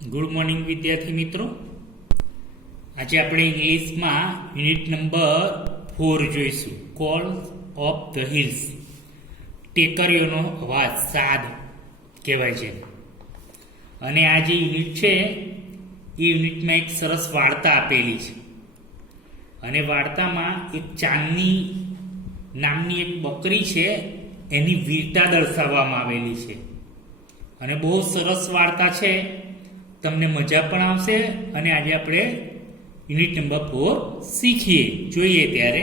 Good morning વિદ્યાર્થી મિત્રો. આજે આપણે ઇંગ્લિશમાં યુનિટ નંબર 4 જોઈશું. Call of the hills. ટેકરીઓનો અવાજ, સાદ કહેવાય છે. અને આ જે યુનિટ છે એ યુનિટમાં એક સરસ વાર્તા આપેલી છે. અને વાર્તામાં એક ચાંદની નામની એક બકરી છે, એની વીરતા દર્શાવવામાં આવેલી છે. અને બહુ સરસ વાર્તા છે, તમને મજા પણ આવશે. અને આજે આપણે યુનિટ નંબર 4 શીખીએ. જોઈએ ત્યારે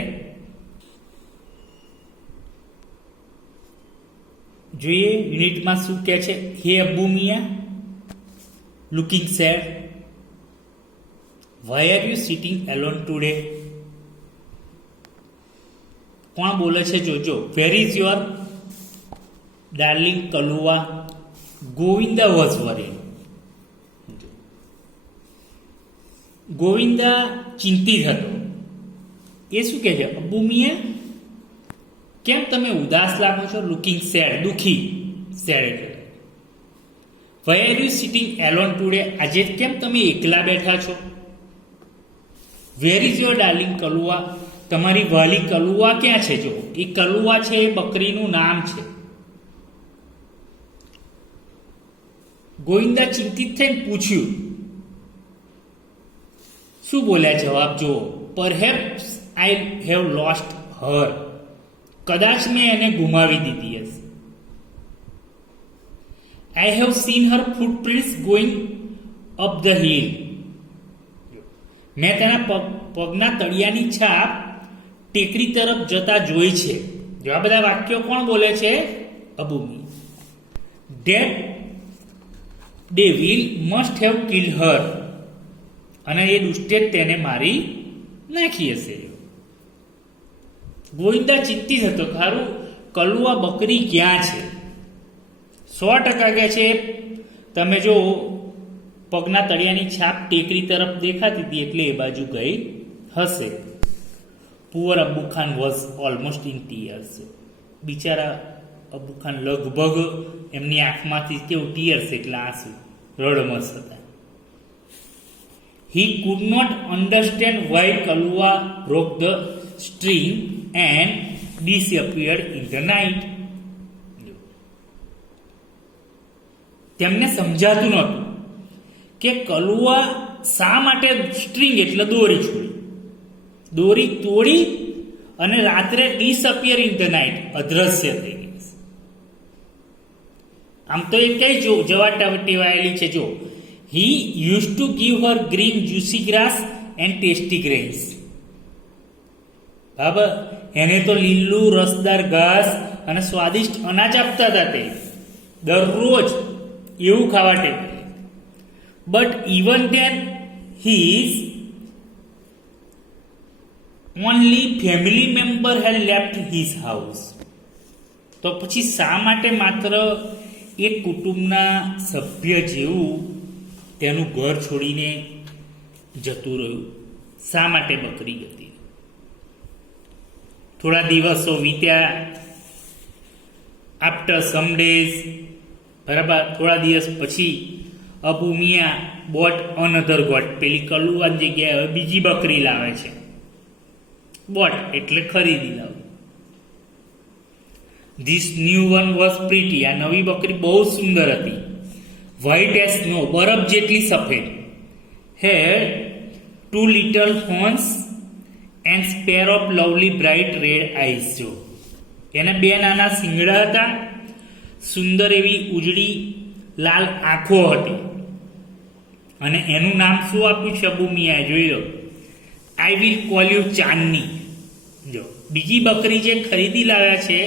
જોઈએ યુનિટમાં શું કહે છે. હે Abbu Miya, looking sad, why are you sitting alone today? કોણ બોલે છે જોજો. Where is your darling Kalua? Govinda was worried. Govinda ચિંતિત હતો. એ શું કહે છે? અબ્બુ મિયા, કેમ તમે ઉદાસ લાગો છો? લુકિંગ સેડ, દુઃખી. સેડ એટલે why are you sitting alone today? આજે કેમ તમે એકલા બેઠા છો? Where is your darling Kalua? તમારી વાલી કલુઆ ક્યાં છે? જો એ કલુઆ છે એ બકરીનું નામ છે. ગોવિંદા ચિંતિત થઈને પૂછ્યું. શું બોલ્યા જવાબ જુઓ. Perhaps I have lost her. કદાચ મેં એને ગુમાવી દીધી હશે. I have seen Har footprints going up the hill. મેં તેના પગના તળિયાની છાપ ટેકરી તરફ જતા જોઈ છે. જો આ બધા વાક્યો કોણ બોલે છે? અબુમી. That devil must have killed her. અને એ દુષ્ટે તેને મારી નાખી હશે. ગોવિંદા ચિંતિત હતો. ખારું કલુઆ બકરી ક્યાં છે? 100% કહે છે. તમે જો પગના તળિયાની છાપ ટેકરી તરફ દેખાતી હતી એટલે એ બાજુ ગઈ હશે. Poor Abbu Khan was almost in tears. બિચારા અબ્બુ ખાન લગભગ એમની આંખમાંથી કેવું ટીયર્સ એટલે આંસુ, રડમસ હતા. He could not understand why Kalua broke the string and disappeared in the night. તેમને સમજાતું નહોતું કે કલુઆ શા માટે સ્ટ્રિંગ એટલે દોરી છોડી, દોરી તોડી અને રાત્રે ડિસઅપિયર ઇન ધ નાઇટ, અદ્રશ્ય થઈ ગઈ. આમ તો એ કઈ જવા ટેવાયેલી છે. જો he used to give her green juicy grass and tasty grains. બાબા, એને તો લીલું રસદાર ઘાસ અને સ્વાદિષ્ટ અનાજ આપતા હતા. તે દરરોજ એવું ખાવા ટેવાય. But even then his only family member had left his house. તો પછી શા માટે માત્ર એક કુટુંબના સભ્ય જેવું તેનું ઘર છોડીને જતું રહ્યું? શા માટે બકરી હતી? થોડા દિવસો વીત્યા. આફ્ટર સમ ડેઝ, બરાબર, થોડા દિવસ પછી અબુ મિયા બોટ અનધર ગોટ. પેલી કલુઆની જગ્યાએ હવે બીજી બકરી લાવે છે. બોટ એટલે ખરીદી લાવે. This new one was pretty. આ નવી બકરી બહુ સુંદર હતી. વ્હાઇટ એઝ સ્નો, બરફ જેટલી સફેદ. હેડ 2 little horns and pair of lovely bright red eyes. જો એને 2 નાના શિંગડા હતા, સુંદર એવી ઉજળી લાલ આંખો હતી. અને એનું નામ શું આપ્યું છે અબુ મિયાએ? જોઈ લો. આઈ વિલ કોલ યુ ચાંદની. જો બીજી બકરી જે ખરીદી લાવ્યા છે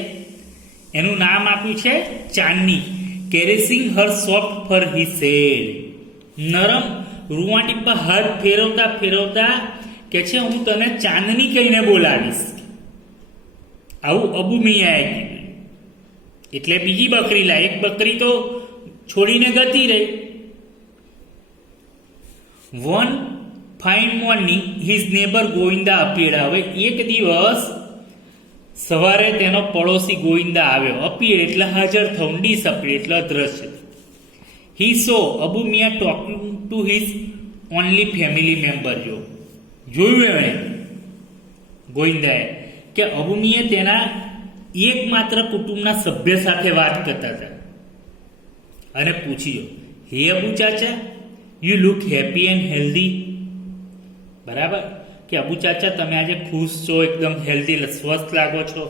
એનું નામ આપ્યું છે ચાંદની. કેરેસિંગ હર સોફ્ટ ફર હી સેડ. નરમ રૂવાટી પર હાથ ફેરવતા ફેરવતા કે છે, હું તને ચાંદની કહીને બોલાવીશ. આવું અબુ મિયાએ કીધું. એટલે બીજી બકરી લાવી. એક બકરી તો છોડીને ગતી રહી. One fine morning his neighbour Govinda appeared. હવે એક દિવસ સવારે તેનો પડોશી ગોવિંદા આવ્યો. અપીયર એટલે હાજર થવું, ડિસઅપીયર એટલે અદ્રશ્ય. He saw Abu Mia talking to his only family member. જોયું એમણે ગોવિંદાએ કે અબુ મિયા તેના એકમાત્ર કુટુંબના સભ્ય સાથે વાત કરતા હતા અને પૂછ્યું, હે અબુ ચાચા, you look happy and healthy. બરાબર કે અબુ ચાચા તમે આજે ખુશ છો, એકદમ હેલ્ધી સ્વસ્થ લાગો છો.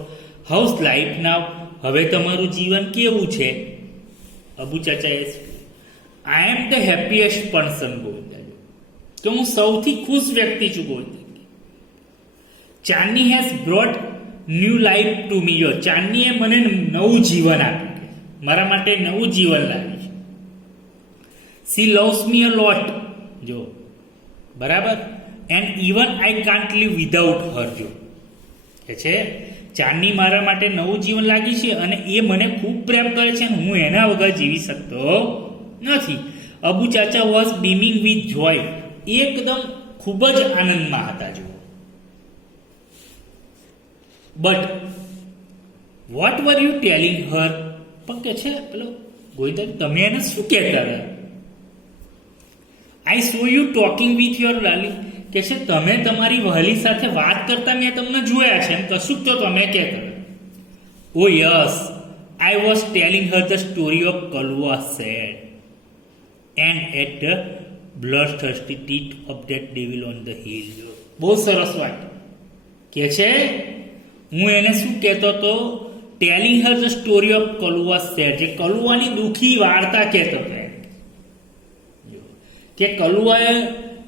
હાઉસ લાઈફ નાવ, હવે તમારું જીવન કેવું છે? અબુ ચાચાએ I am the happiest person Govinda, કે હું સૌથી ખુશ વ્યક્તિ છું Govinda. Chandni has brought new life to me. ચાંદનીએ મને નવું જીવન આપ્યું, મારા માટે નવું જીવન લાવ્યું છે. She loves me a lot. જો બરાબર, and even I can't live without her. જો કે છે ચાંદની મારા માટે નવું જીવન લાગી છે અને એ મને ખૂબ પ્રેમ કરે છે અને હું એના વગર જીવી શકતો નથી. અબુ ચાચા વોઝ બીમિંગ વિથ જોય. એકદમ ખૂબ જ આનંદમાં હતા. જુઓ, but what were you telling her. પણ કે છે પેલો ગોવિંદા, તમે એને શું કહેતા હતા? I saw you talking with your Lali. કે છે તમે તમારી વહલી સાથે વાત કરતા મેં તમને જોયા છે, એમ કશું તો તમે કહેતા. Oh yes, I was telling her the story of Kalua sad and at the blood thirsty teeth of that devil on the hill. બહુ સરસ વાત કે છે. હું એને શું કહેતો હતો? Telling her the story of Kalua sad. જે કલુઆની દુઃખી વાર્તા કહેતો હતો કે કલુઆએ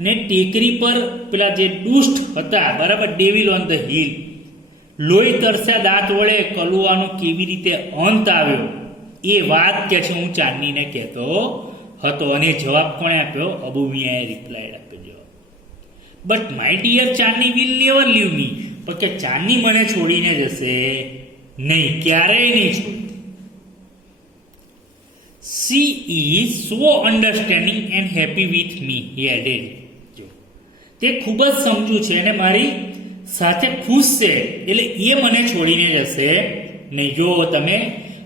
ને ટેકરી પર પેલા જે દુષ્ટ હતા, બરાબર, ડેવિલ ઓન ધ હિલ, લોહી તરસ્યા દાંત વડે કલુઆનો કેવી રીતે અંત આવ્યો એ વાત કે છે હું ચાંદનીને કહેતો હતો. અને જવાબ કોણે આપ્યો? અબુ મિયાએ રિપ્લાય આપ્યો જવાબ. But my dear Chandni will never leave me. પણ કે ચાંદની મને છોડીને જશે નહીં, ક્યારેય નહીં છોડે. She is so understanding and happy with me, he added. તે ખૂબ જ સમજુ છે અને મારી સાથે ખુશ છે, એટલે એ મને છોડીને જશે નહીં. જો તમે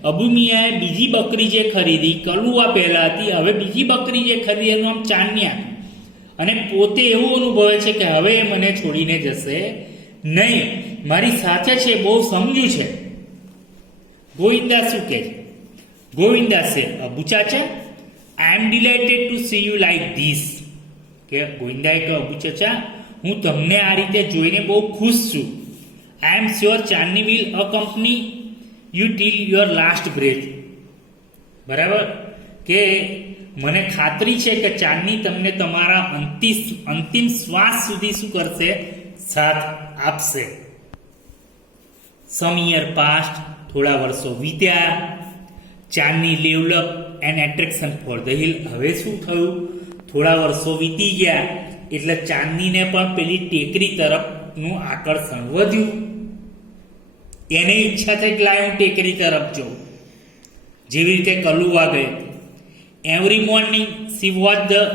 અબુ મિયાએ બીજી બકરી જે ખરીદી, કલુઆ પહેલા હતી, હવે બીજી બકરી જે ખરીદી એનું નામ ચાંદની આપ્યું અને પોતે એવું અનુભવે છે કે હવે એ મને છોડીને જશે નહીં, મારી સાથે છે, બહુ સમજુ છે. ગોવિંદા શું કહે છે? ગોવિંદા સે, અબુ ચાચા, I am delighted to see you like this. કે ગોવિંદાએ કહ્યું, અબુ ચાચા, હું તમને આ રીતે જોઈને બહુ ખુશ છું. I am sure Chandni will accompany you till your last breath. બરાબર કે મને ખાતરી છે કે ચાંદની તમને તમારા અંતિમ શ્વાસ સુધી શું કરશે? સાથ આપશે. Some year passed. થોડા વર્ષો વીત્યા. Chandni develop an attraction for the hill. હવે શું થયું? થોડા વર્ષો વીતી ગયા એટલે ચાંદનીને પણ પેલી ટેકરી તરફનું આકર્ષણ વધ્યું. એને ઈચ્છા થઈ કે લાય હું ટેકરી તરફ જઉં, જેવી રીતે કલુઆ ગઈ. Every morning C watch the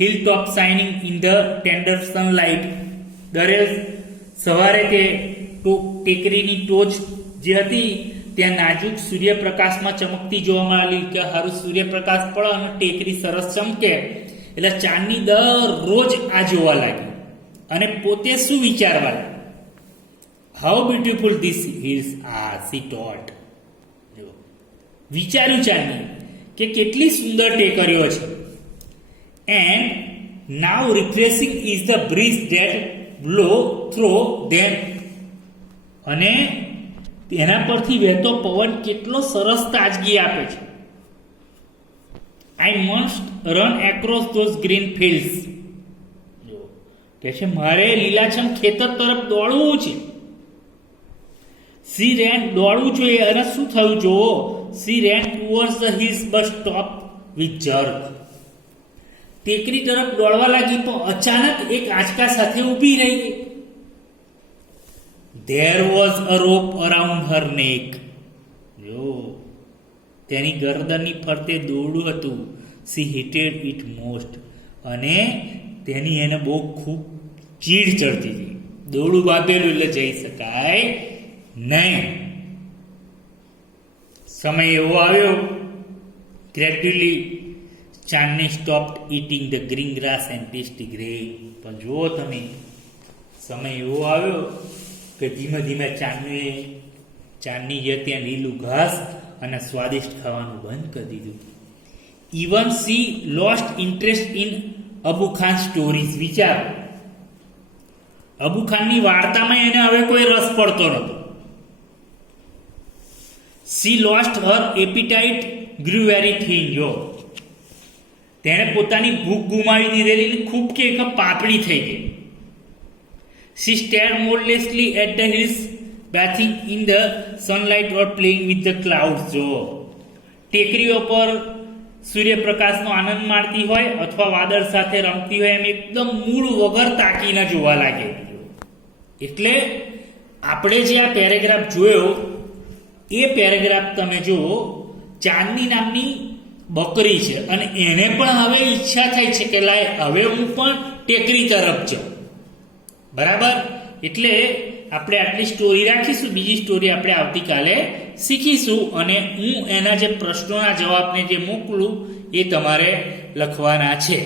hill top shining in the tender sunlight. દરેક સવારે તે ટેકરીની ટોચ જે હતી ત્યાં નાજુક સૂર્યપ્રકાશમાં ચમકતી જોવા મળેલી. કે સારું સૂર્યપ્રકાશ પડે અને ટેકરી સરસ ચમકે એટલે ચાંદની દરરોજ આ જોવા લાગી અને પોતે શું વિચારવા લાગી? How beautiful this hills are, she thought. વિચાર્યું ચાંદની કે કેટલી સુંદર ટેકરીઓ છે. And now refreshing is the breeze that blow through them. અને એના પરથી વહેતો પવન કેટલો સરસ તાજગી આપે છે. I must run across those green fields. કે છે મારે લીલાછમ ખેતર તરફ દોડવું છે. સી રેન, દોડવું જોઈએ. અને શું થયું જોવો? C rain towards the hills but stop with jerk. ટેકરી તરફ દોડવા લાગી પણ અચાનક એક આંચકા સાથે ઊભી રહી ગઈ. There was a rope around her neck. જો તેની ગરદનની ફરતે દોરડું હતું. She hated it most. અને તેની એને બહુ ખૂબ ચીડ ચડતી હતી. દોરડું બાંધેલું એટલે જઈ શકાય નહીં. સમય એવો આવ્યો, ગ્રેજ્યુઅલી ચાંદને stopped eating the green grass and tasty grape. પણ જુઓ તમે, સમય એવો આવ્યો કે ધીમે ધીમે ચાંદની જે ત્યાં લીલું ઘાસ અને સ્વાદિષ્ટ ખાવાનું બંધ કરી દીધું. Even C lost interest in Abu Khan stories. વિચારો, અબુ ખાનની વાર્તામાં એને હવે કોઈ રસ પડતો નહોતો. She lost her appetite grew very thin. જો તેણે પોતાની ભૂખ ગુમાવી દીધેલી, ખૂબ કે પાતળી થઈ ગઈ. She stared mournfully at the hills, bathing in the sunlight or playing with the clouds. જો ટેકરીઓ પર સૂર્યપ્રકાશનો આનંદ માણતી હોય અથવા વાદળ સાથે રમતી હોય એમ એકદમ મૂળ વગર તાકીને જોવા લાગે. એટલે આપણે જે આ પેરેગ્રાફ જોયો એ પેરેગ્રાફ તમે જુઓ, ચાંદની નામની બકરી છે અને એને પણ હવે ઈચ્છા થાય છે કે લાય હવે હું પણ ટેકરી તરફ જાઉં. બરાબર? એટલે આપણે આટલી સ્ટોરી રાખીશું, બીજી સ્ટોરી આપણે આવતીકાલે શીખીશું અને હું એના જે પ્રશ્નોના જવાબને જે મોકલું એ તમારે લખવાના છે.